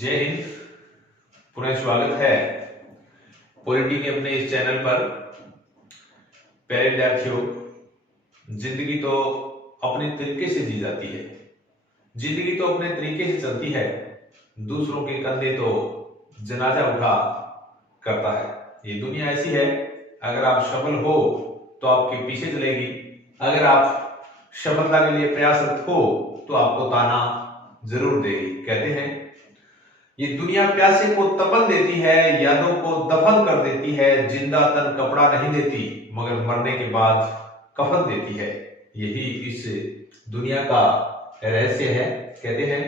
जय हिंद। पुनः स्वागत है पॉलिटी के अपने इस चैनल पर। प्यारे विद्यार्थियों, जिंदगी तो अपने तरीके से जी जाती है, जिंदगी तो अपने तरीके से चलती है। दूसरों के कंधे तो जनाजा उठा करता है। ये दुनिया ऐसी है, अगर आप सफल हो तो आपके पीछे चलेगी, अगर आप सफलता के लिए प्रयासरत हो तो आपको ताना जरूर देगी। कहते हैं ये दुनिया प्यासे को तपन देती है, यादों को दफन कर देती है, जिंदा तन कपड़ा नहीं देती मगर मरने के बाद कफन देती है। यही इस दुनिया का रहस्य है। कहते हैं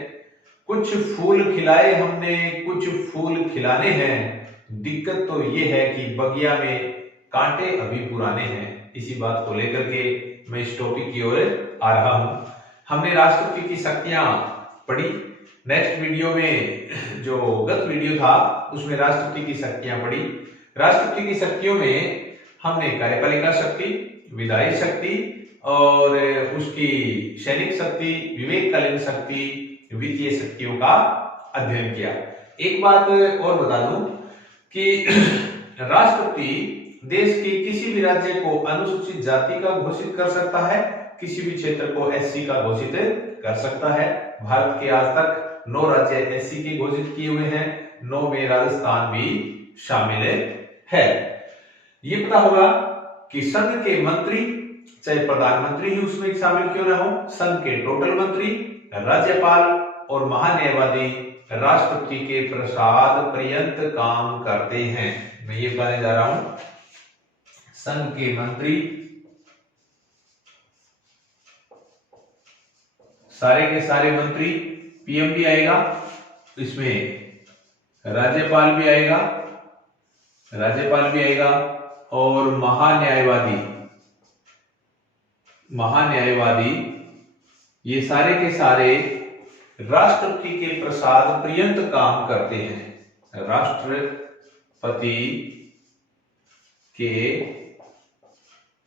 कुछ फूल खिलाए हमने, कुछ फूल खिलाने हैं, दिक्कत तो ये है कि बगिया में कांटे अभी पुराने हैं। इसी बात को लेकर के मैं इस टॉपिक की ओर आ रहा हूं। हमने राष्ट्रपति की शक्तियां पढ़ी। नेक्स्ट वीडियो में जो गत वीडियो था उसमें राष्ट्रपति की शक्तियां पढ़ी। राष्ट्रपति की शक्तियों में हमने कार्यपालिका शक्ति, विधायी शक्ति और उसकी सैनिक शक्ति, विवेककालीन शक्ति, वित्तीय शक्तियों का अध्ययन किया। एक बात और बता दूं कि राष्ट्रपति देश के किसी भी राज्य को अनुसूचित जाति का घोषित कर सकता है, किसी भी क्षेत्र को एससी का घोषित कर सकता है। भारत के आज तक 9 राज्य एससी के घोषित किए हुए हैं, 9 में राजस्थान भी शामिल है। ये पता होगा कि संघ के मंत्री, चाहे प्रधानमंत्री ही उसमें शामिल क्यों न हो, संघ के टोटल मंत्री, राज्यपाल और महान्यायवादी राष्ट्रपति के प्रसाद पर्यंत काम करते हैं। मैं ये बताने जा रहा हूं, संघ के मंत्री सारे के सारे मंत्री, पीएम भी आएगा, इसमें राज्यपाल भी आएगा और महान्यायवादी ये सारे के सारे राष्ट्रपति के प्रसाद पर्यंत काम करते हैं। राष्ट्रपति के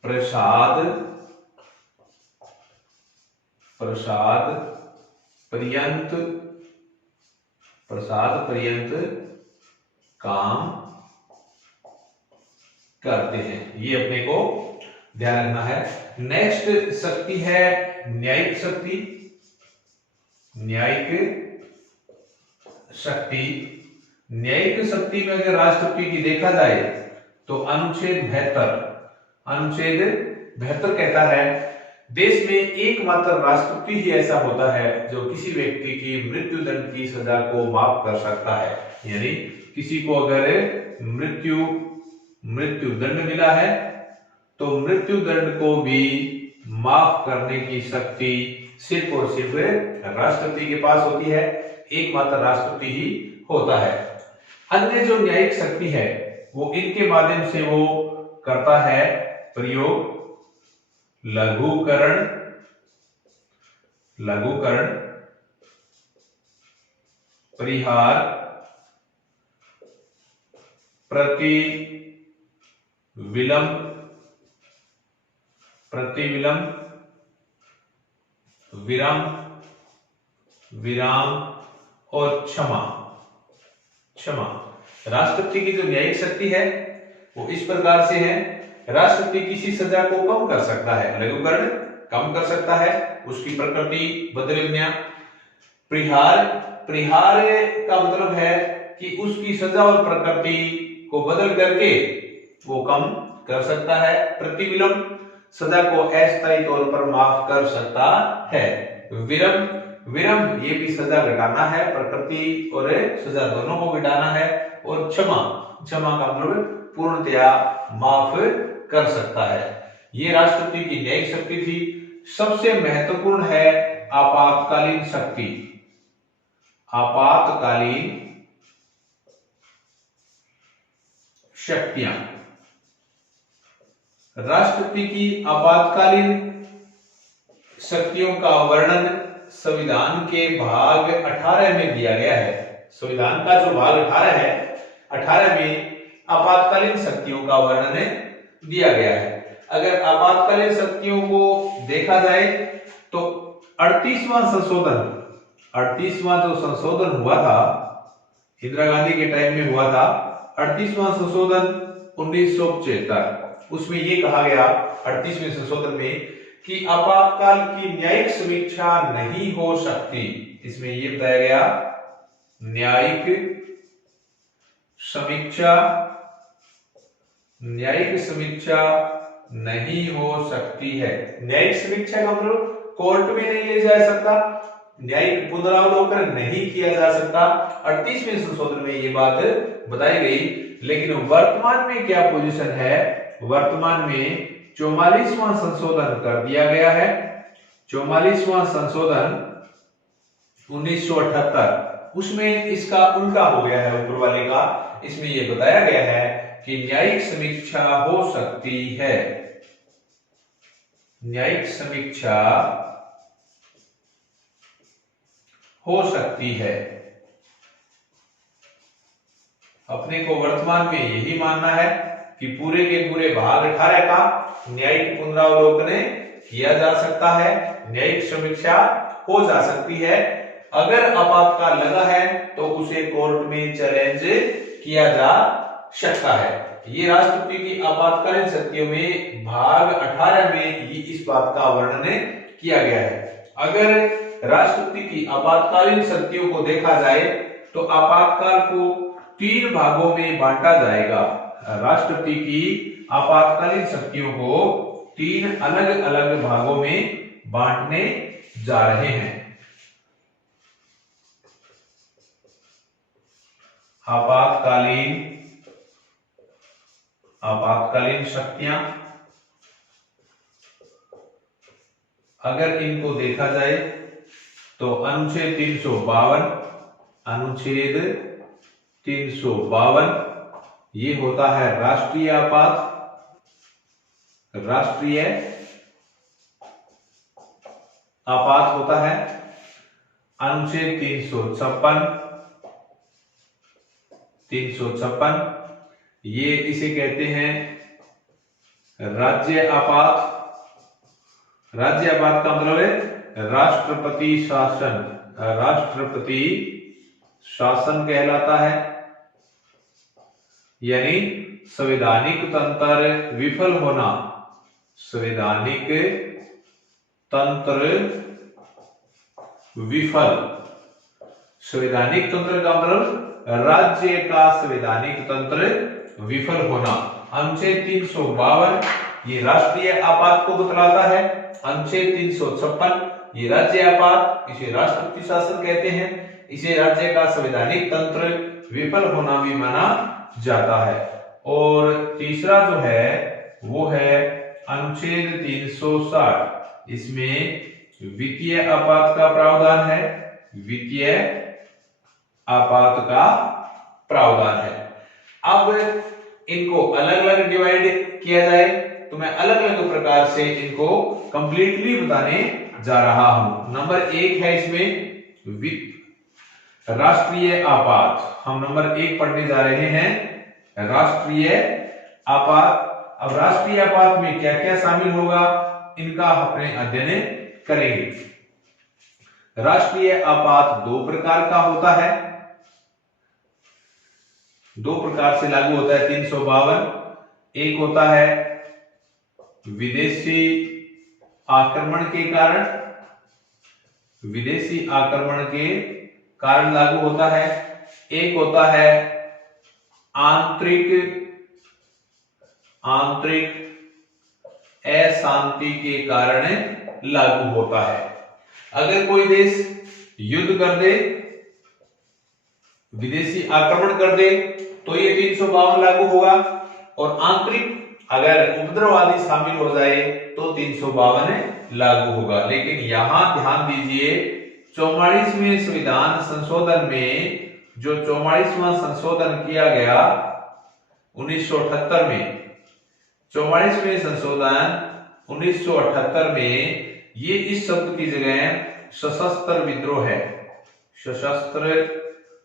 प्रसाद पर्यंत काम करते हैं। ये अपने को ध्यान रखना है। नेक्स्ट शक्ति है न्यायिक शक्ति। न्यायिक शक्ति में अगर राष्ट्रपति की देखा जाए तो अनुच्छेद 72 कहता है देश में एकमात्र राष्ट्रपति ही ऐसा होता है जो किसी व्यक्ति की मृत्यु दंड की सजा को माफ कर सकता है। यानी किसी को अगर मृत्यु दंड मिला है तो मृत्यु दंड को भी माफ करने की शक्ति सिर्फ और सिर्फ राष्ट्रपति के पास होती है। एकमात्र राष्ट्रपति ही होता है। अन्य जो न्यायिक शक्ति है वो इनके माध्यम से वो करता है प्रयोग, लघुकरण, परिहार, प्रतिविलंब, विराम और क्षमा। राष्ट्रपति की जो न्यायिक शक्ति है वो इस प्रकार से है। राष्ट्रपति किसी सजा को कम कर सकता है, लघुकरण कम कर सकता है, उसकी प्रकृति बदलना। परिहार का मतलब है कि उसकी सजा और प्रकृति को बदल करके वो कम कर सकता है। प्रतिविलंब सजा को अस्थायी तौर पर माफ कर सकता है। विरम ये भी सजा घटाना है, प्रकृति और सजा दोनों को घटाना है। और क्षमा का मतलब पूर्णतया माफ कर सकता है। ये राष्ट्रपति की न्यायिक शक्ति थी। सबसे महत्वपूर्ण है आपातकालीन शक्ति। आपातकालीन शक्तियां। राष्ट्रपति की आपातकालीन शक्तियों का वर्णन संविधान के भाग 18 में दिया गया है। संविधान का जो भाग 18 है, 18 में आपातकालीन शक्तियों का वर्णन दिया गया है। अगर आपातकालीन शक्तियों को देखा जाए तो 38वां जो संशोधन हुआ था इंदिरा गांधी के टाइम में हुआ था 38वां संशोधन 1975। उसमें ये कहा गया 38वें संशोधन में कि आपातकाल की न्यायिक समीक्षा नहीं हो सकती। इसमें ये बताया गया न्यायिक समीक्षा नहीं हो सकती है। न्यायिक समीक्षा का मतलब कोर्ट में नहीं ले जा सकता, न्यायिक पुनरावलोकन नहीं किया जा सकता। 38वें संशोधन में ये बात बताई गई। लेकिन वर्तमान में क्या पोजीशन है? वर्तमान में 44वां संशोधन कर दिया गया है। 44वां संशोधन 1978, उसमें इसका उल्टा हो गया है ऊपर वाले का। इसमें यह बताया गया है कि न्यायिक समीक्षा हो सकती है, न्यायिक समीक्षा हो सकती है। अपने को वर्तमान में यही मानना है कि पूरे के पूरे भाग 18 का न्यायिक पुनरावलोकन किया जा सकता है, न्यायिक समीक्षा हो जा सकती है। अगर आपातकाल लगा है तो उसे कोर्ट में चैलेंज किया जा सकता है। ये राष्ट्रपति की आपातकालीन शक्तियों में भाग 18 में ये इस बात का वर्णन किया गया है। अगर राष्ट्रपति की आपातकालीन शक्तियों को देखा जाए तो आपातकाल को 3 भागों में बांटा जाएगा। राष्ट्रपति की आपातकालीन शक्तियों को 3 अलग अलग भागों में बांटने जा रहे हैं। आपातकालीन शक्तियां, अगर इनको देखा जाए तो अनुच्छेद 352 ये होता है राष्ट्रीय आपात होता है। अनुच्छेद 356 ये इसे कहते हैं राज्य आपात। राज्य आपात का मतलब है राष्ट्रपति शासन कहलाता है। यानी संवैधानिक तंत्र विफल होना, संवैधानिक तंत्र का मतलब राज्य का संवैधानिक तंत्र विफल होना। अनुच्छेद 352 ये राष्ट्रीय आपात को बतलाता है। अनुच्छेद 356 ये राज्य आपात, इसे राष्ट्रपति शासन कहते हैं। इसे राज्य का संवैधानिक तंत्र विफल होना भी माना जाता है। और तीसरा जो है वो है अनुच्छेद 360, इसमें वित्तीय आपात का प्रावधान है। वित्तीय आपात का प्रावधान है। अब इनको अलग अलग डिवाइड किया जाए तो मैं अलग अलग प्रकार से इनको कंप्लीटली बताने जा रहा हूं। नंबर 1 है इसमें राष्ट्रीय आपात। हम नंबर 1 पढ़ने जा रहे हैं, राष्ट्रीय आपात। अब राष्ट्रीय आपात में क्या क्या शामिल होगा इनका अपने अध्ययन करेंगे। राष्ट्रीय आपात 2 प्रकार का होता है, 2 प्रकार से लागू होता है 352। एक होता है विदेशी आक्रमण के कारण लागू होता है। एक होता है आंतरिक अशांति के कारण लागू होता है। अगर कोई देश युद्ध कर दे, विदेशी आक्रमण कर दे तो ये 352 लागू होगा। और आंतरिक अगर उपद्रववादी शामिल हो जाए तो 352 लागू होगा। लेकिन यहां ध्यान दीजिए 44वें संविधान संशोधन में, जो 44वां संशोधन किया गया 1978 में, 44वें संशोधन 1978 में ये इस शब्द की जगह सशस्त्र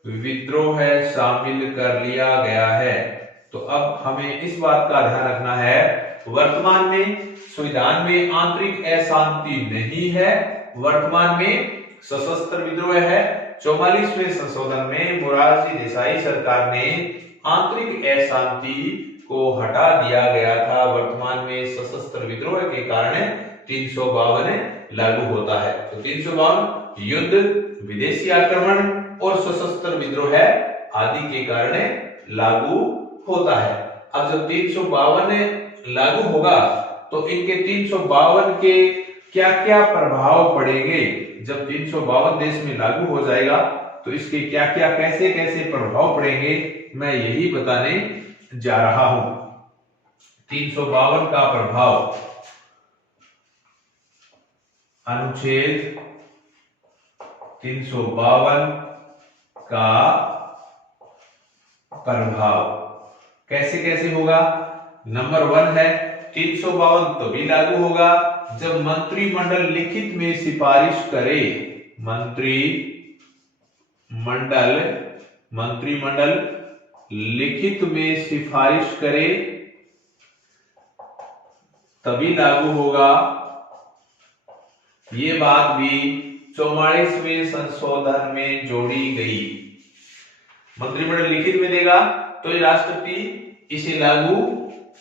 विद्रोह शामिल कर लिया गया है। तो अब हमें इस बात का ध्यान रखना है, वर्तमान में संविधान में आंतरिक अशांति नहीं है। वर्तमान में सशस्त्र विद्रोह है। 44वें संशोधन में मोरारजी देसाई सरकार ने आंतरिक अशांति को हटा दिया गया था। वर्तमान में सशस्त्र विद्रोह के कारण 352 लागू होता है। तो 352 युद्ध, विदेशी आक्रमण और सशस्त्र विद्रोह आदि के कारण लागू होता है। अब जब 352 लागू होगा तो इनके 352 के क्या क्या प्रभाव पड़ेंगे। जब 352 देश में लागू हो जाएगा तो इसके क्या क्या कैसे कैसे प्रभाव पड़ेंगे, मैं यही बताने जा रहा हूं। 352 का प्रभाव, अनुच्छेद 352 का प्रभाव कैसे कैसे होगा। नंबर 1 है 352 तभी लागू होगा जब मंत्रिमंडल लिखित में सिफारिश करे। मंत्रिमंडल लिखित में सिफारिश करे तभी लागू होगा। ये बात भी 44वें संशोधन में जोड़ी गई। मंत्रिमंडल लिखित में देगा तो ये राष्ट्रपति इसे लागू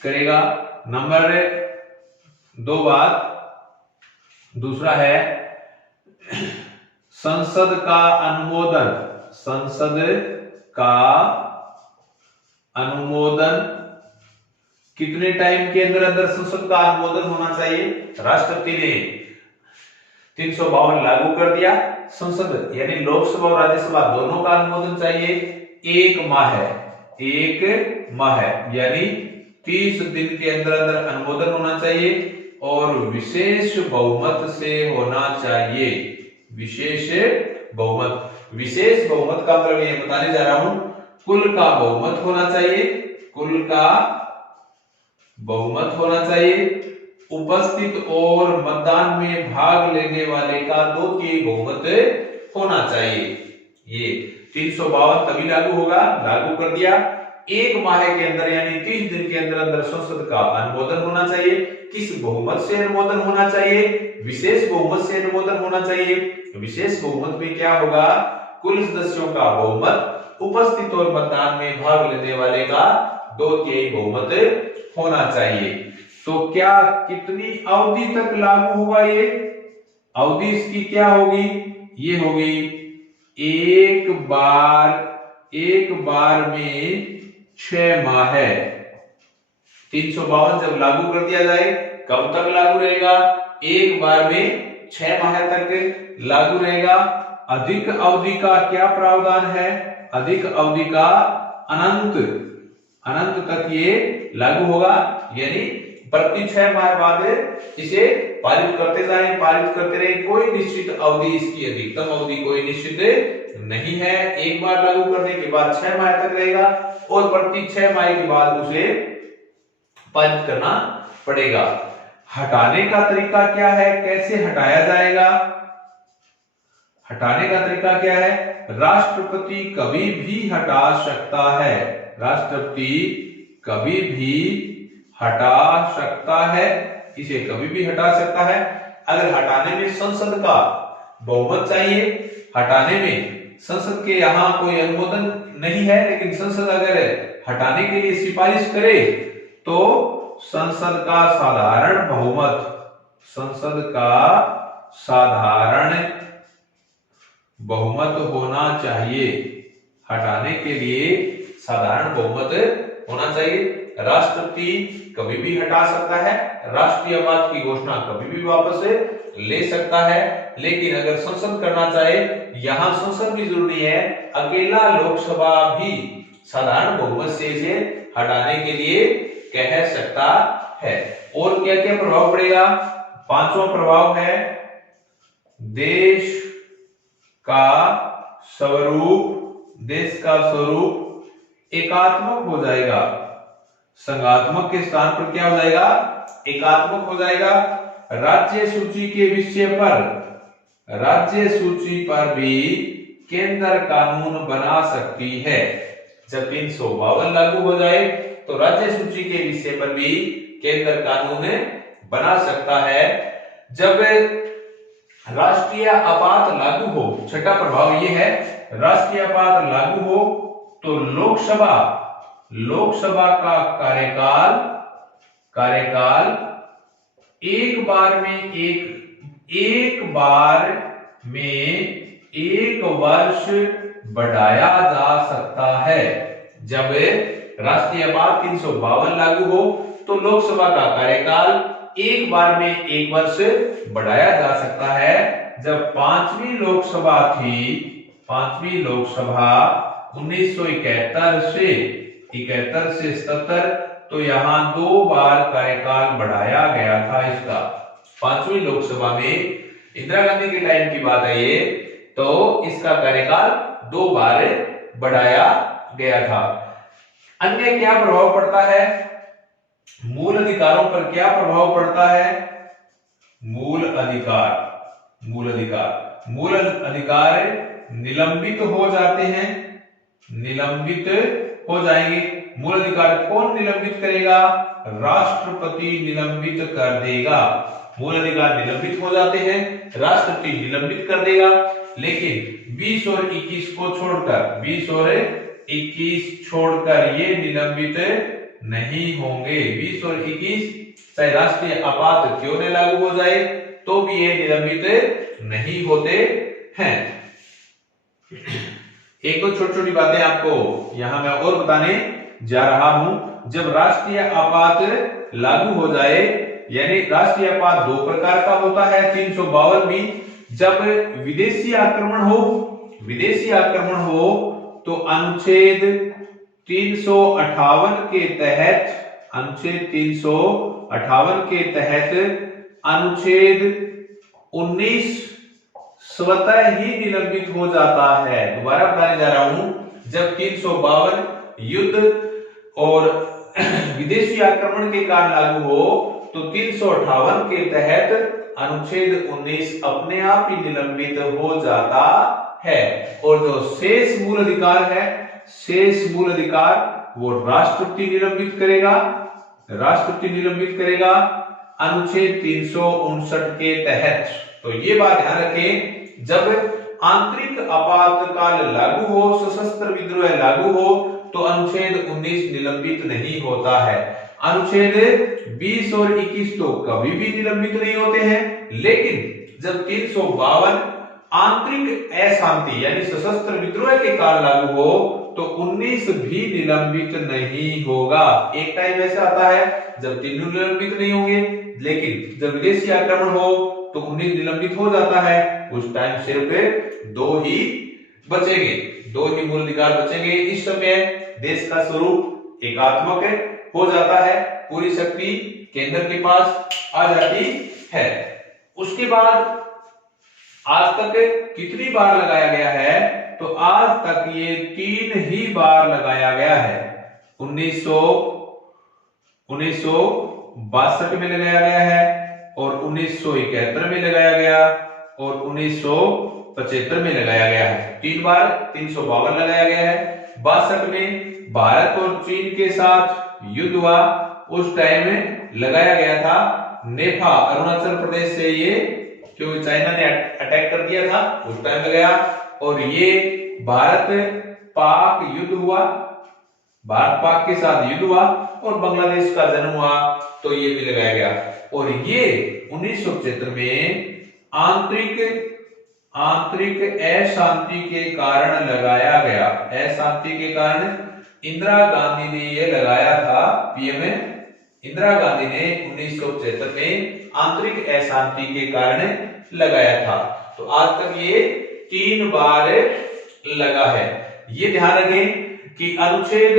करेगा। नंबर 2 बात, दूसरा है संसद का अनुमोदन। संसद का अनुमोदन कितने टाइम के अंदर अंदर संसद का अनुमोदन होना चाहिए। राष्ट्रपति ने 352 लागू कर दिया, संसद यानी लोकसभा और राज्यसभा दोनों का अनुमोदन चाहिए। 1 माह है यानी 30 दिन के अंदर अंदर अनुमोदन होना चाहिए और विशेष बहुमत से होना चाहिए। विशेष बहुमत का मतलब ये बताने जा रहा हूं, कुल का बहुमत होना चाहिए। कुल का बहुमत होना चाहिए। उपस्थित और मतदान में भाग लेने वाले का 2/3 बहुमत होना चाहिए। ये 352 तभी लागू होगा, लागू कर दिया। 1 माह के अंदर यानी 30 दिन के अंदर अंदर संसद का अनुमोदन होना चाहिए। किस बहुमत से अनुमोदन होना चाहिए? विशेष बहुमत से अनुमोदन होना चाहिए। विशेष बहुमत में क्या होगा? कुल सदस्यों का बहुमत, उपस्थित और मतदान में भाग लेने वाले का 2/3 बहुमत होना चाहिए। तो क्या कितनी अवधि तक लागू होगा ये? अवधि इसकी क्या होगी? ये होगी एक बार में 6 माह है। 352 जब लागू कर दिया जाए, कब तक लागू रहेगा? एक बार में 6 माह तक लागू रहेगा। अधिक अवधि का क्या प्रावधान है? अधिक अवधि का अनंत तक ये लागू होगा, यानी प्रति 6 माह बाद इसे पारित करते रहे। कोई निश्चित अवधि, इसकी अधिकतम अवधि कोई निश्चित नहीं है। एक बार लागू करने के बाद 6 माह तक रहेगा और प्रति 6 माह के बाद उसे पारित करना पड़ेगा। हटाने का तरीका क्या है? कैसे हटाया जाएगा? हटाने का तरीका क्या है? राष्ट्रपति कभी भी हटा सकता है। राष्ट्रपति कभी भी हटा सकता है, इसे कभी भी हटा सकता है। अगर हटाने में संसद का बहुमत चाहिए, हटाने में संसद के यहाँ कोई अनुमोदन नहीं है, लेकिन संसद अगर हटाने के लिए सिफारिश करे तो संसद का साधारण बहुमत होना चाहिए। हटाने के लिए साधारण बहुमत होना चाहिए। राष्ट्रपति कभी भी हटा सकता है, राष्ट्रीयवाद की घोषणा कभी भी वापस ले सकता है, लेकिन अगर संसद करना चाहे, यहां संसद भी जरूरी है, अकेला लोकसभा भी साधारण बहुमत से इसे हटाने के लिए कह सकता है। और क्या क्या प्रभाव पड़ेगा? 5वां प्रभाव है देश का स्वरूप एकात्मक हो जाएगा। संघात्मक के स्थान पर क्या हो जाएगा? एकात्मक हो जाएगा। राज्य सूची के विषय पर, राज्य सूची पर भी केंद्र कानून बना सकती है। जब 352 लागू हो जाए तो राज्य सूची के विषय पर भी केंद्र कानून बना सकता है। जब राष्ट्रीय आपात लागू हो, छठा प्रभाव ये है, राष्ट्रीय आपात लागू हो तो लोकसभा का कार्यकाल एक बार में एक वर्ष बढ़ाया जा सकता है। जब राष्ट्रीय आपात 352 लागू हो तो लोकसभा का कार्यकाल एक बार में एक वर्ष बढ़ाया जा सकता है। जब पांचवी लोकसभा 1971 से 77 तो यहां 2 बार कार्यकाल बढ़ाया गया था इसका। पांचवी लोकसभा में इंदिरा गांधी के टाइम की बात है ये, तो इसका कार्यकाल 2 बार बढ़ाया गया था। अन्य क्या प्रभाव पड़ता है? मूल अधिकारों पर क्या प्रभाव पड़ता है? मूल अधिकार निलंबित हो जाते हैं, निलंबित हो जाएंगे। मूल अधिकार कौन निलंबित करेगा? राष्ट्रपति निलंबित कर देगा। मूल अधिकार निलंबित हो जाते हैं, राष्ट्रपति निलंबित कर देगा। लेकिन 20 और 21 को छोड़कर 20 और 21 छोड़कर ये निलंबित नहीं होंगे। 20 और 21 चाहे राष्ट्रीय आपात क्यों न लागू हो जाए तो भी ये निलंबित नहीं होते हैं। एक दो छोटी छोटी बातें आपको यहां मैं और बताने जा रहा हूं। जब राष्ट्रीय आपात लागू हो जाए, यानी राष्ट्रीय आपात 2 प्रकार का होता है 352 भी। जब विदेशी आक्रमण हो तो अनुच्छेद 358 के तहत अनुच्छेद 19 स्वतः ही निलंबित हो जाता है। दोबारा बताने जा रहा हूं, जब 352 युद्ध और विदेशी आक्रमण के कारण लागू हो तो 358 के तहत अनुच्छेद 19 अपने आप ही निलंबित हो जाता है। और जो शेष मूल अधिकार वो राष्ट्रपति निलंबित करेगा अनुच्छेद 359 के तहत। तो ये बात ध्यान रखें, जब आंतरिक आपातकाल लागू हो, सशस्त्र विद्रोह लागू हो तो अनुच्छेद 19 निलंबित नहीं होता है। अनुच्छेद 20 और 21 तो कभी भी निलंबित नहीं होते हैं। लेकिन जब 352 आंतरिक अशांति यानी सशस्त्र विद्रोह के कारण लागू हो तो 19 भी निलंबित नहीं होगा। एक टाइम ऐसा आता है जब तीनों निलंबित नहीं होंगे, लेकिन जब विदेशी आक्रमण हो तो 19 निलंबित हो जाता है। उस टाइम सिर्फ 2 ही बचेंगे, 2 ही मूल अधिकार बचेंगे। इस समय देश का स्वरूप एकात्मक हो जाता है, पूरी शक्ति केंद्र के पास आ जाती है। उसके बाद आज तक कितनी बार लगाया गया है? तो आज तक ये 3 ही बार लगाया गया है। 1962 में लगाया गया है और 1971 में लगाया गया और 1975 में लगाया गया है। 3 बार 352 लगाया गया है। 62 में भारत और चीन के साथ युद्ध हुआ, उस टाइम में लगाया गया था। नेफा अरुणाचल प्रदेश से ये क्योंकि चाइना ने अटैक कर दिया था, उस टाइम लगाया। और ये भारत पाक युद्ध हुआ, भारत पाक के साथ युद्ध हुआ और बांग्लादेश का जन्म हुआ तो ये भी लगाया गया। और ये 1975 में आंतरिक अशांति के कारण लगाया गया। अशांति के कारण इंदिरा गांधी ने ये लगाया था। पीएम इंदिरा गांधी ने 1975 में आंतरिक अशांति के कारण लगाया था। तो आज तक ये 3 बार लगा है। ये ध्यान रखें कि अनुच्छेद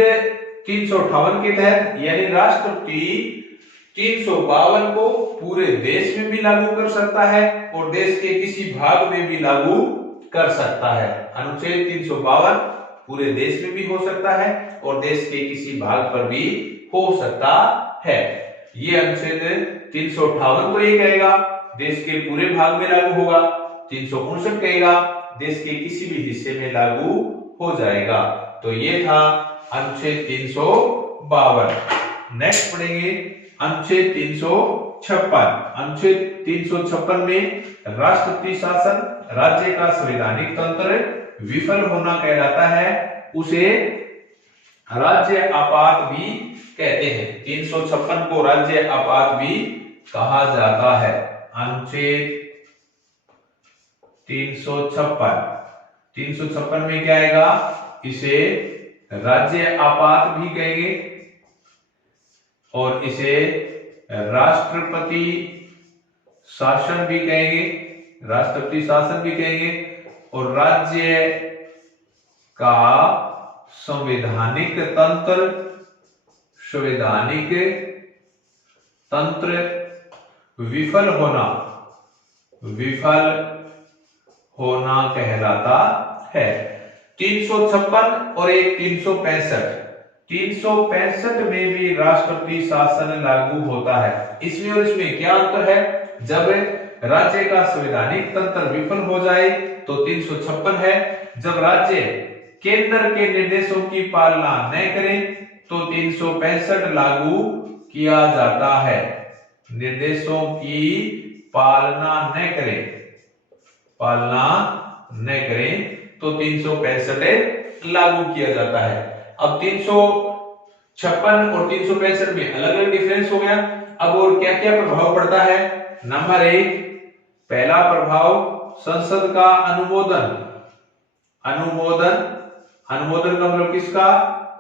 358 के तहत यानी राष्ट्रपति 352 को पूरे देश में भी लागू कर सकता है और देश के किसी भाग में भी लागू कर सकता है। अनुच्छेद 352 पूरे देश में भी हो सकता है और देश के किसी भाग पर भी हो सकता है। ये अनुच्छेद 358 तो ये कहेगा देश के पूरे भाग में लागू होगा, 359 कहेगा देश के किसी भी हिस्से में लागू हो जाएगा। तो ये था अनुच्छेद 352। नेक्स्ट पढ़ेंगे अनुच्छेद 353। अनुच्छेद 356 में राष्ट्रपति शासन राज्य का संवैधानिक तंत्र विफल होना कहलाता है, उसे राज्य आपात भी कहते हैं। 356 को राज्य आपात भी कहा जाता है। अनुच्छेद 356 में क्या आएगा, इसे राज्य आपात भी कहेंगे और इसे राष्ट्रपति शासन भी कहेंगे, राष्ट्रपति शासन भी कहेंगे और राज्य का संवैधानिक तंत्र विफल होना कहलाता है। 356 और एक 365 में भी राष्ट्रपति शासन लागू होता है। इसमें और इसमें क्या अंतर है, जब राज्य का संवैधानिक तंत्र विफल हो जाए तो 356 है, जब राज्य केंद्र के निर्देशों की पालना न करे तो 365 लागू किया जाता है। निर्देशों की पालना न करें तो 365 लागू किया जाता है। अब 356 और 365 में अलग अलग डिफरेंस हो गया। अब और क्या क्या प्रभाव पड़ता है। नंबर 1, पहला प्रभाव संसद का अनुमोदन का मतलब किसका,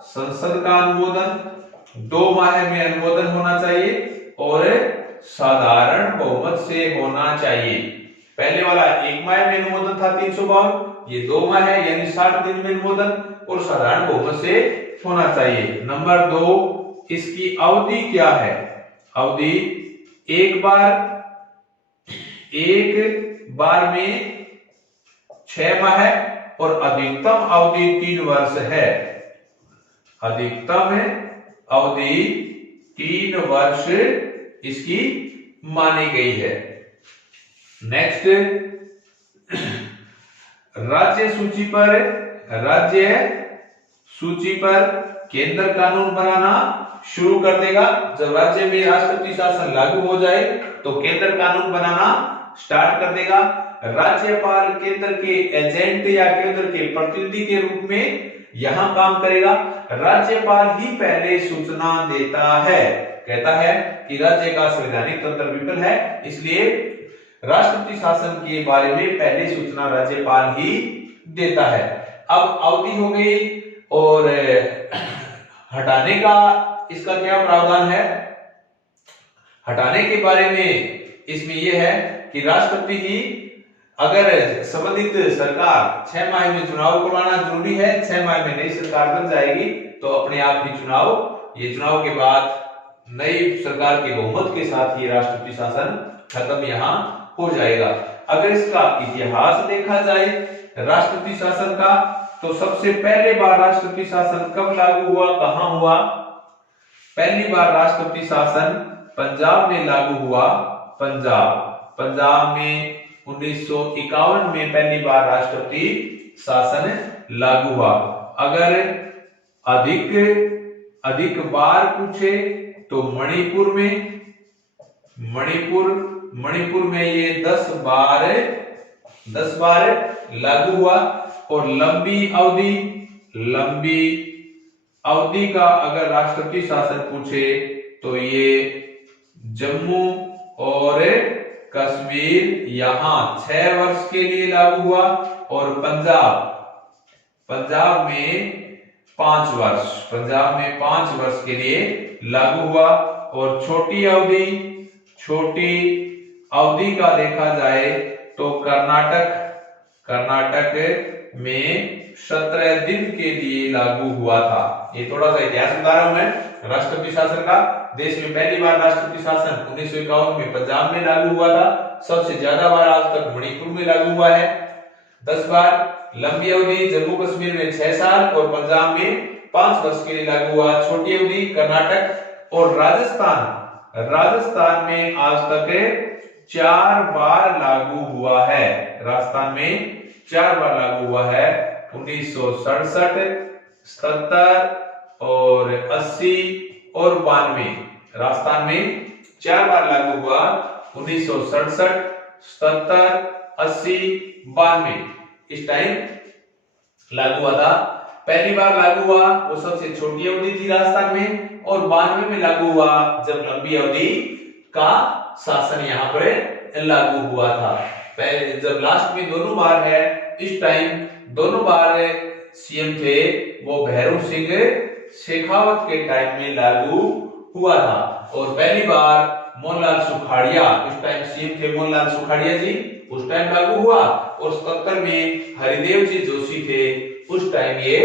संसद का अनुमोदन 2 माह में अनुमोदन होना चाहिए और साधारण बहुमत से होना चाहिए। पहले वाला 1 माह में अनुमोदन था 352, ये 2 माह है यानी 60 दिन में अनुमोदन और साधारण बहुमत से होना चाहिए। नंबर 2, इसकी अवधि क्या है, अवधि एक बार में 6 माह है और अधिकतम अवधि 3 वर्ष है। अधिकतम अवधि 3 वर्ष इसकी मानी गई है। नेक्स्ट, राज्य सूची पर केंद्र कानून बनाना शुरू कर देगा। जब राज्य में राष्ट्रपति शासन लागू हो जाए तो केंद्र कानून बनाना स्टार्ट कर देगा। राज्यपाल केंद्र के एजेंट या केंद्र के प्रतिनिधि के रूप में यहां काम करेगा। राज्यपाल ही पहले सूचना देता है, कहता है कि राज्य का संवैधानिक तंत्र विफल है, इसलिए राष्ट्रपति शासन के बारे में पहले सूचना राज्यपाल ही देता है। अब अवधि हो गई और हटाने का इसका क्या प्रावधान है। हटाने के बारे में इसमें यह है कि राष्ट्रपति ही, अगर संबंधित सरकार 6 माह में चुनाव करवाना जरूरी है, 6 माह में नई सरकार बन जाएगी तो अपने आप ही चुनाव के बाद नई सरकार के बहुमत के साथ ही राष्ट्रपति शासन खत्म यहां हो जाएगा। अगर इसका इतिहास देखा जाए राष्ट्रपति शासन का, तो सबसे पहले बार राष्ट्रपति शासन कब लागू हुआ, कहां हुआ। पहली बार राष्ट्रपति शासन पंजाब में लागू हुआ। पंजाब में 1951 में पहली बार राष्ट्रपति शासन लागू हुआ। अगर अधिक बार पूछे तो मणिपुर में ये 10 बार लागू हुआ। और लंबी अवधि का अगर राष्ट्रपति शासन पूछे तो ये जम्मू और कश्मीर यहां 6 वर्ष के लिए लागू हुआ और पंजाब में 5 वर्ष के लिए लागू हुआ। और छोटी अवधि का देखा जाए तो कर्नाटक में 17 दिन के लिए लागू हुआ था। ये थोड़ा सा इतिहास बता रहा हूं मैं राष्ट्रपति शासन का। देश में पहली बार राष्ट्रपति शासन 1951 में पंजाब में लागू हुआ था। सबसे ज्यादा बार आज तक मणिपुर में लागू हुआ है 10 बार। लंबी अवधि जम्मू कश्मीर में 6 साल और पंजाब में 5 वर्ष के लिए लागू हुआ। छोटी अवधि कर्नाटक और राजस्थान में आज तक 4 बार लागू हुआ है। राजस्थान में 4 बार लागू हुआ है, 1967, 77 और 80 और 92। राजस्थान में 4 बार लागू हुआ, 1967, 77, 80, 92 इस टाइम लागू हुआ था। पहली बार लागू हुआ वो सबसे छोटी अवधि थी राजस्थान में, और 92 में लागू हुआ जब लंबी अवधि का शासन यहाँ पर लागू हुआ था। पहले जब लास्ट में दोनों बार है, इस टाइम दोनों बार सीएम थे वो भैरव सिंह शेखावत के टाइम में लागू हुआ था। और पहली बार मोहनलाल सुखाड़िया, इस टाइम सीएम थे मोहनलाल सुखाड़िया जी, उस टाइम लागू हुआ। और 77 में हरिदेव जी जोशी थे, उस टाइम ये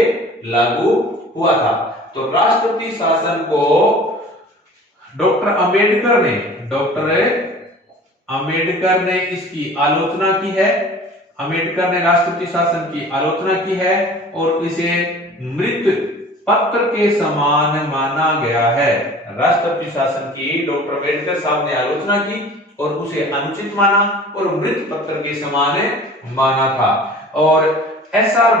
लागू हुआ था। तो राष्ट्रपति शासन को डॉक्टर अंबेडकर ने इसकी आलोचना की है। अंबेडकर ने राष्ट्रपति शासन की आलोचना की है और इसे मृत पत्र के समान माना गया है। राष्ट्रपति शासन की डॉक्टर अंबेडकर साहब ने आलोचना की और उसे अनुचित माना और मृत पत्र के समान माना था। और एसआर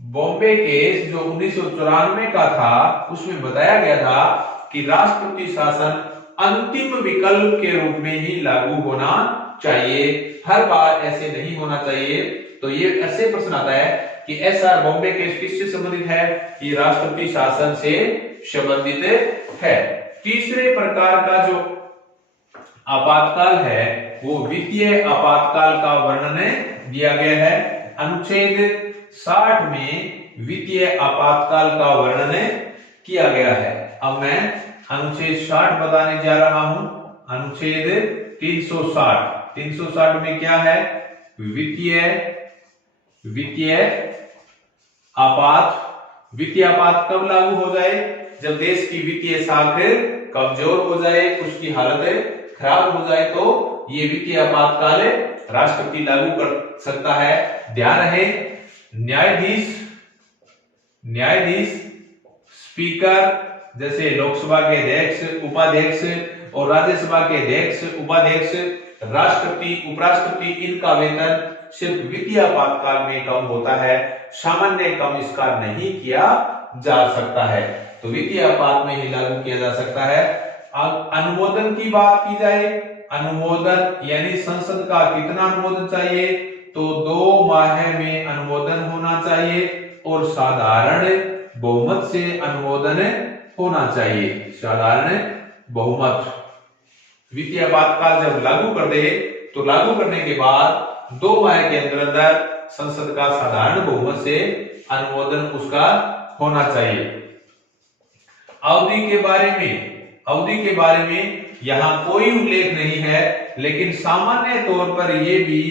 बॉम्बे केस जो 1994 का था, उसमें बताया गया था कि राष्ट्रपति शासन अंतिम विकल्प के रूप में ही लागू होना चाहिए, हर बार ऐसे नहीं होना चाहिए। तो ये ऐसे प्रश्न आता है कि एसआर बॉम्बे केस किससे संबंधित है? ये राष्ट्रपति शासन से संबंधित है। तीसरे प्रकार का जो आपातकाल है वो वित्तीय आपातकाल का वर्णन दिया गया है। अनुच्छेद 60 में वित्तीय आपातकाल का वर्णन किया गया है। अब मैं अनुच्छेद 60 बताने जा रहा हूं। अनुच्छेद 360 में क्या है? वित्तीय आपात कब लागू हो जाए? जब देश की वित्तीय साख कमजोर हो जाए, उसकी हालत खराब हो जाए, तो ये वित्तीय आपातकाल राष्ट्रपति लागू कर सकता है। ध्यान रहे, न्यायाधीश, स्पीकर जैसे लोकसभा के अध्यक्ष, उपाध्यक्ष और राज्यसभा के अध्यक्ष, उपाध्यक्ष, राष्ट्रपति, उपराष्ट्रपति, इनका वेतन सिर्फ वित्तीय आपातकाल में कम होता है, सामान्य कम इसका नहीं किया जा सकता है। तो वित्तीय आपात में ही लागू किया जा सकता है। अब अनुमोदन की बात की जाए, अनुमोदन यानी संसद का कितना अनुमोदन चाहिए? तो 2 माह में अनुमोदन होना चाहिए और साधारण बहुमत से अनुमोदन होना चाहिए। साधारण बहुमत। वित्तीय आपातकाल जब लागू कर दे तो लागू करने के बाद 2 माह के अंदर संसद का साधारण बहुमत से अनुमोदन उसका होना चाहिए। अवधि के बारे में यहाँ कोई उल्लेख नहीं है, लेकिन सामान्य तौर पर यह भी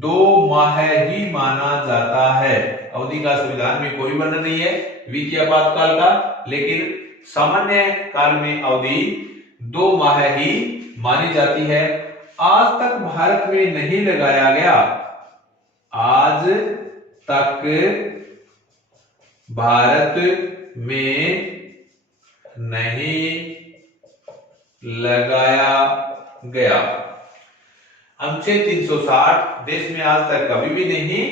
2 माह ही माना जाता है। अवधि का संविधान में कोई वर्णन नहीं है वित्तीय आपातकाल का, लेकिन सामान्य काल में अवधि 2 माह ही मानी जाती है। आज तक भारत में नहीं लगाया गया, आज तक भारत में नहीं लगाया गया। अनुच्छेद 360 देश में आज तक कभी भी नहीं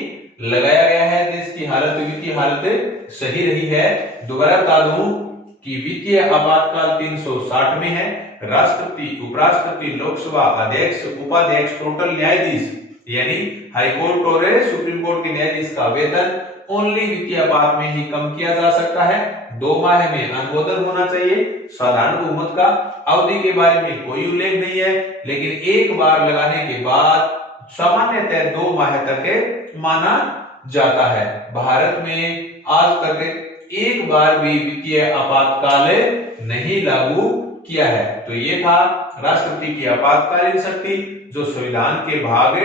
लगाया गया है। देश की हालत, वित्तीय हालत सही रही है। दोबारा बता दूं कि वित्तीय आपातकाल 360 में है। राष्ट्रपति, उपराष्ट्रपति, लोकसभा अध्यक्ष, उपाध्यक्ष, टोटल न्यायाधीश यानी हाई कोर्ट और सुप्रीम कोर्ट के न्यायाधीश का वेतन ओनली वित्तीय आपात में ही कम किया जा सकता है। 2 माह में अनुमोदन होना चाहिए, साधारण बहुमत का। अवधि के बारे में कोई उल्लेख नहीं है, लेकिन एक बार लगाने के बाद सामान्यतः 2 माह तक माना जाता है। भारत में आज तक एक बार भी वित्तीय आपातकाल नहीं लागू किया है। तो ये था राष्ट्रपति की आपातकालीन शक्ति, जो संविधान के भाग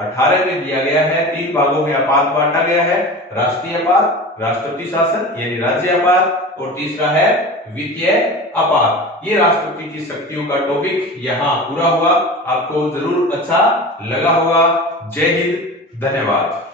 18 में दिया गया है। 3 भागों में आपात बांटा गया है, राष्ट्रीय आपात, राष्ट्रपति शासन यानी राज्य आपात, और तीसरा है वित्तीय आपात। ये राष्ट्रपति की शक्तियों का टॉपिक यहाँ पूरा हुआ। आपको जरूर अच्छा लगा होगा। जय हिंद, धन्यवाद।